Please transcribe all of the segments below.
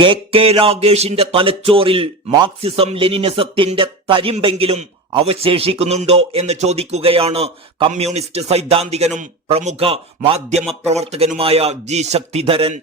K രാഗേഷിന്റെ തലച്ചോറിൽ Marxism ലെനിനിസത്തിന്റെ തരിമ്പെങ്കിലും അവശേഷിക്കുന്നുണ്ടോ എന്ന് ചോദിക്കുകയാണ് കമ്മ്യൂണിസ്റ്റ് സൈദ്ധാന്തികനും പ്രമുഖ മാധ്യമ പ്രവർത്തകനുമായ ജി ശക്തിധരൻ.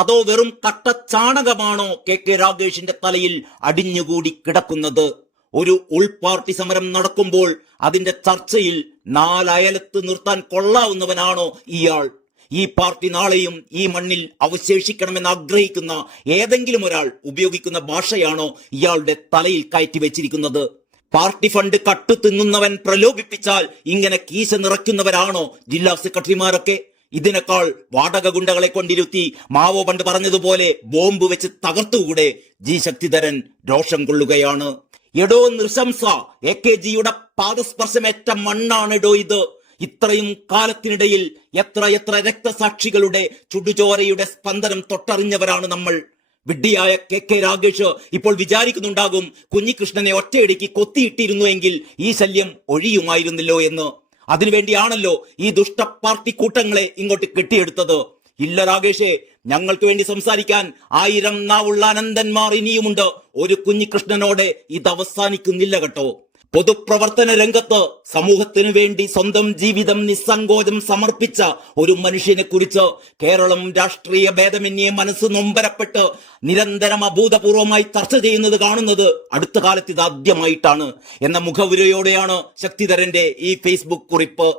അതോ വെറും കട്ടച്ചാണകമാണോ കെ രാഗേഷിന്റെ തലയിൽ അടിഞ്ഞുകൂടി കിടക്കുന്നത്? ഒരു ഉൾപാർട്ടി സമരം നടക്കുമ്പോൾ അതിന്റെ ചർച്ചയിൽ നാലയലത്ത് നിർത്താൻ കൊള്ളാവുന്നവനാണോ ഇയാൾ? ഈ പാർട്ടി നാളെയും ഈ മണ്ണിൽ അവശേഷിക്കണമെന്ന് ആഗ്രഹിക്കുന്ന ഏതെങ്കിലും ഒരാൾ ഉപയോഗിക്കുന്ന ഭാഷയാണോ ഇയാളുടെ തലയിൽ കയറ്റി വെച്ചിരിക്കുന്നത്? പാർട്ടി ഫണ്ട് കട്ടു തിന്നുന്നവൻ പ്രലോഭിപ്പിച്ചാൽ ഇങ്ങനെ കീശ നിറയ്ക്കുന്നവരാണോ ജില്ലാ സെക്രട്ടറിമാരൊക്കെ? ഇതിനേക്കാൾ വാടക ഗുണ്ടകളെ കൊണ്ടിരുത്തി മാവോ പണ്ട് പറഞ്ഞതുപോലെ ബോംബ് വെച്ച് തകർത്തുകൂടെ? ജി ശക്തിധരൻ രോഷം കൊള്ളുകയാണ്. എടോ നൃശംസ, AKGയുടെ പാദസ്പർശമേറ്റ മണ്ണാണെടോ ഇത്. ഇത്രയും കാലത്തിനിടയിൽ എത്ര രക്തസാക്ഷികളുടെ ചുടുചോരയുടെ സ്പന്ദനം തൊട്ടറിഞ്ഞവരാണ് നമ്മൾ. വിഡ്ഢിയായ കെ രാഗേഷ് ഇപ്പോൾ വിചാരിക്കുന്നുണ്ടാകും കുഞ്ഞികൃഷ്ണനെ ഒറ്റയടിക്ക് കൊത്തിയിട്ടിരുന്നുവെങ്കിൽ ഈ ശല്യം ഒഴിയുമായിരുന്നല്ലോ എന്ന്. അതിനുവേണ്ടിയാണല്ലോ ഈ ദുഷ്ട പാർട്ടി കൂട്ടങ്ങളെ ഇങ്ങോട്ട് കെട്ടിയെടുത്തത്. ഇല്ല രാഗേഷേ, ഞങ്ങൾക്ക് വേണ്ടി സംസാരിക്കാൻ 1000 നാവുള്ള അനന്തന്മാർ ഇനിയുമുണ്ട്. ഒരു കുഞ്ഞികൃഷ്ണനോടെ ഇത് അവസാനിക്കുന്നില്ല കേട്ടോ. പൊതുപ്രവർത്തന രംഗത്ത് സമൂഹത്തിനു വേണ്ടി സ്വന്തം ജീവിതം നിസ്സങ്കോചം സമർപ്പിച്ച ഒരു മനുഷ്യനെ കുറിച്ച് കേരളം രാഷ്ട്രീയ ഭേദമന്യേ മനസ്സ് നൊമ്പരപ്പെട്ട് നിരന്തരം അഭൂതപൂർവമായി ചർച്ച ചെയ്യുന്നത് കാണുന്നത് അടുത്ത കാലത്ത് ഇത് ആദ്യമായിട്ടാണ് എന്ന മുഖവുരയോടെയാണ് ശക്തിധരന്റെ ഈ ഫേസ്ബുക്ക് കുറിപ്പ്.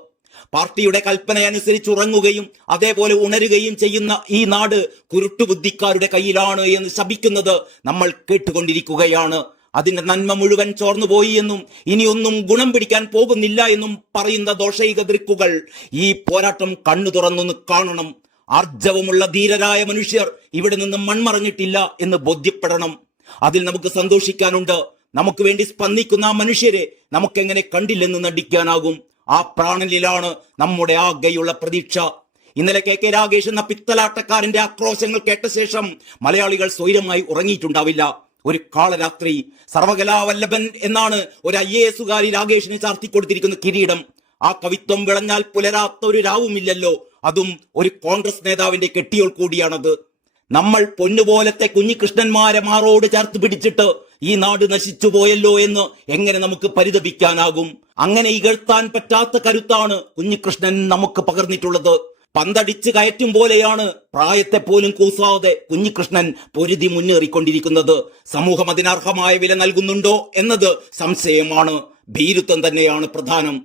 പാർട്ടിയുടെ കൽപ്പനയനുസരിച്ച് ഉറങ്ങുകയും അതേപോലെ ഉണരുകയും ചെയ്യുന്ന ഈ നാട് കുരുട്ടുബുദ്ധിക്കാരുടെ കയ്യിലാണ് എന്ന് ശപിക്കുന്നത് നമ്മൾ കേട്ടുകൊണ്ടിരിക്കുകയാണ്. അതിന്റെ നന്മ മുഴുവൻ ചോർന്നുപോയി എന്നും ഇനിയൊന്നും ഗുണം പിടിക്കാൻ പോകുന്നില്ല എന്നും പറയുന്ന ദോഷൈക ദൃക്കുകൾ ഈ പോരാട്ടം കണ്ണു തുറന്നൊന്ന് കാണണം. ആർജവമുള്ള ധീരരായ മനുഷ്യർ ഇവിടെ നിന്ന് മൺമറഞ്ഞിട്ടില്ല എന്ന് ബോധ്യപ്പെടണം. അതിൽ നമുക്ക് സന്തോഷിക്കാനുണ്ട്. നമുക്ക് വേണ്ടി സ്പന്ദിക്കുന്ന ആ മനുഷ്യരെ നമുക്കെങ്ങനെ കണ്ടില്ലെന്ന് നടിക്കാനാകും? ആ പ്രാണലിലാണ് നമ്മുടെ ആകെയുള്ള പ്രതീക്ഷ. ഇന്നലെ കെ രാഗേഷ് എന്ന പിത്തലാട്ടക്കാരന്റെ ആക്രോശങ്ങൾ കേട്ട ശേഷം മലയാളികൾ സ്വൈരമായി ഉറങ്ങിയിട്ടുണ്ടാവില്ല. ഒരു കാളരാത്രി. സർവകലാവല്ലഭൻ എന്നാണ് ഒരു IAS രാഗേഷിന് ചാർത്തിക്കൊടുത്തിരിക്കുന്ന കിരീടം. ആ കവിത്വം വിളഞ്ഞാൽ പുലരാത്ത ഒരു രാവുമില്ലല്ലോ. അതും ഒരു കോൺഗ്രസ് നേതാവിന്റെ കെട്ടിയോൾ കൂടിയാണത്. നമ്മൾ പൊന്നുപോലത്തെ കുഞ്ഞികൃഷ്ണന്മാരെ മാറോട് ചേർത്ത് പിടിച്ചിട്ട് ഈ നാട് നശിച്ചു പോയല്ലോ എന്ന് എങ്ങനെ നമുക്ക് പരിതപിക്കാനാകും? അങ്ങനെ ഇകഴ്ത്താൻ പറ്റാത്ത കരുത്താണ് കുഞ്ഞികൃഷ്ണൻ നമുക്ക് പകർന്നിട്ടുള്ളത്. പന്തടിച്ച് കയറ്റും പോലെയാണ് പ്രായത്തെ പോലും കൂസാതെ കുഞ്ഞികൃഷ്ണൻ പൊരുതി മുന്നേറിക്കൊണ്ടിരിക്കുന്നത്. സമൂഹം അതിനർഹമായ വില നൽകുന്നുണ്ടോ എന്നത് സംശയമാണ്. ഭീരുത്വം തന്നെയാണ് പ്രധാനം.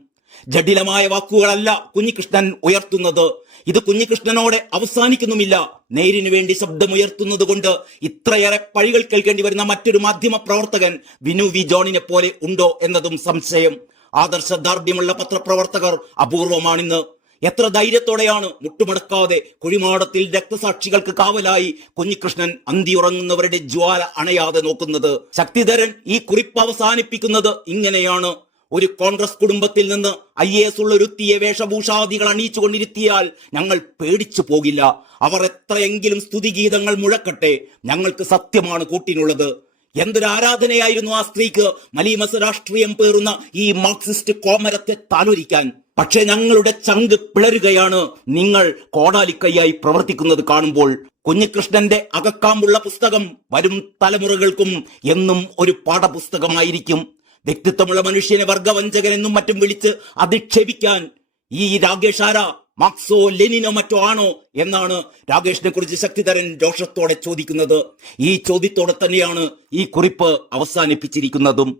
ജഡിലമായ വാക്കുകളല്ല കുഞ്ഞികൃഷ്ണൻ ഉയർത്തുന്നത്. ഇത് കുഞ്ഞികൃഷ്ണനോടെ അവസാനിക്കുന്നുമില്ല. നേരിനു വേണ്ടി ശബ്ദമുയർത്തുന്നത് കൊണ്ട് ഇത്രയേറെ പഴികൾ കേൾക്കേണ്ടി വരുന്ന മറ്റൊരു മാധ്യമ പ്രവർത്തകൻ വിനു വി ജോണിനെ പോലെ ഉണ്ടോ എന്നതും സംശയം. ആദർശദാർഢ്യമുള്ള പത്രപ്രവർത്തകർ അപൂർവമാണിന്ന്. എത്ര ധൈര്യത്തോടെയാണ് മുട്ടുമടക്കാതെ കുഴിമാടത്തിൽ രക്തസാക്ഷികൾക്ക് കാവലായി കുഞ്ഞികൃഷ്ണൻ അന്തിയുറങ്ങുന്നവരുടെ ജ്വാല അണയാതെ നോക്കുന്നത്. ശക്തിധരൻ ഈ കുറിപ്പ് അവസാനിപ്പിക്കുന്നത് ഇങ്ങനെയാണ്: ഒരു കോൺഗ്രസ് കുടുംബത്തിൽ നിന്ന് IAS ഉള്ള ഒരുത്തിയെ വേഷഭൂഷാദികൾ അണിയിച്ചുകൊണ്ടിരുത്തിയാൽ ഞങ്ങൾ പേടിച്ചു പോകില്ല. അവർ എത്രയെങ്കിലും സ്തുതിഗീതങ്ങൾ മുഴക്കട്ടെ, ഞങ്ങൾക്ക് സത്യമാണ് കൂട്ടിനുള്ളത്. എന്തൊരു ആരാധനയായിരുന്നു ആ സ്ത്രീക്ക് മലീമസ രാഷ്ട്രീയം പേറുന്ന ഈ മാർക്സിസ്റ്റ് കോമരത്തെ താലോലിക്കാൻ. പക്ഷെ ഞങ്ങളുടെ ചങ്ക് പിളരുകയാണ് നിങ്ങൾ കോടാലിക്കൈയായി പ്രവർത്തിക്കുന്നത് കാണുമ്പോൾ. കുഞ്ഞികൃഷ്ണന്റെ അകക്കാമ്പുള്ള പുസ്തകം വരും തലമുറകൾക്കും എന്നും ഒരു പാഠപുസ്തകമായിരിക്കും. വ്യക്തിത്വമുള്ള മനുഷ്യനെ വർഗവഞ്ചകൻ എന്നും മറ്റും വിളിച്ച് അധിക്ഷേപിക്കാൻ ഈ രാഗേഷ് ആരാ? മാർക്സോ ലെനിനോ മറ്റോ ആണോ എന്നാണ് രാഗേഷിനെ കുറിച്ച് ശക്തിധരൻ രോഷത്തോടെ ചോദിക്കുന്നത്. ഈ ചോദ്യത്തോടെ തന്നെയാണ് ഈ കുറിപ്പ് അവസാനിപ്പിച്ചിരിക്കുന്നതും.